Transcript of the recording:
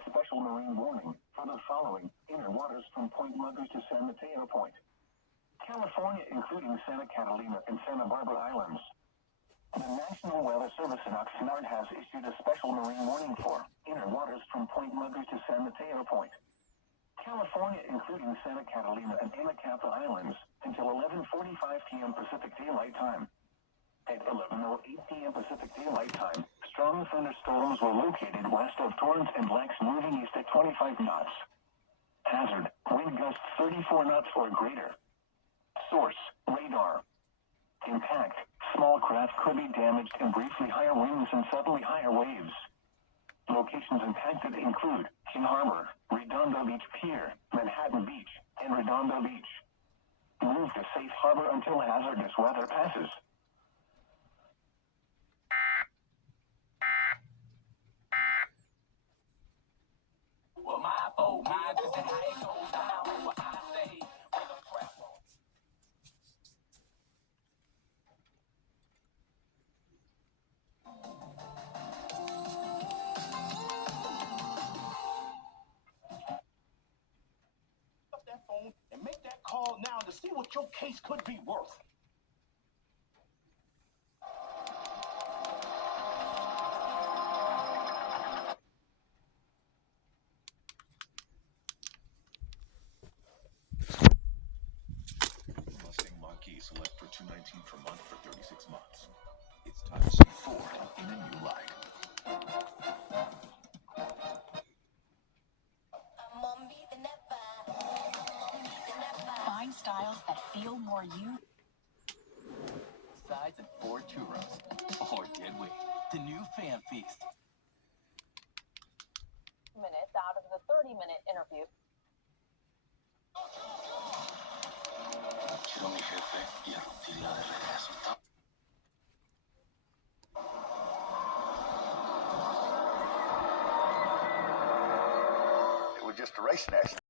a special marine warning for the following inner waters from Point Muggers to San Mateo Point. California, including Santa Catalina and Santa Barbara Islands. The National Weather Service in Oxnard has issued a special marine warning for inner waters from Point Muggers to San Mateo Point. California, including Santa Catalina and Anacapa Islands, until 11:45 p.m. Pacific Daylight Time. At 11:08 p.m. Pacific Daylight Time, strong thunderstorms were located west of Torrance and Blacks moving east at 25 knots. Hazard, wind gusts 34 knots or greater. Source, radar. Impact, small craft could be damaged and briefly higher winds and suddenly higher waves. Locations impacted include King Harbor, Redondo Beach Pier, Manhattan Beach, and Redondo Beach. Move to safe harbor until hazardous weather passes. That phone and make that call now to see what your case could be worth. Mustang Mach-E select for $219 per month for 36 months. It's time to see Ford in a new light. Find styles that feel more you. Sides and 4 churros. Or did we? The new Fan Feast. Minutes out of the 30-minute interview. Quiero mi jefe y a Rutilio de regreso. It was just a racing accident.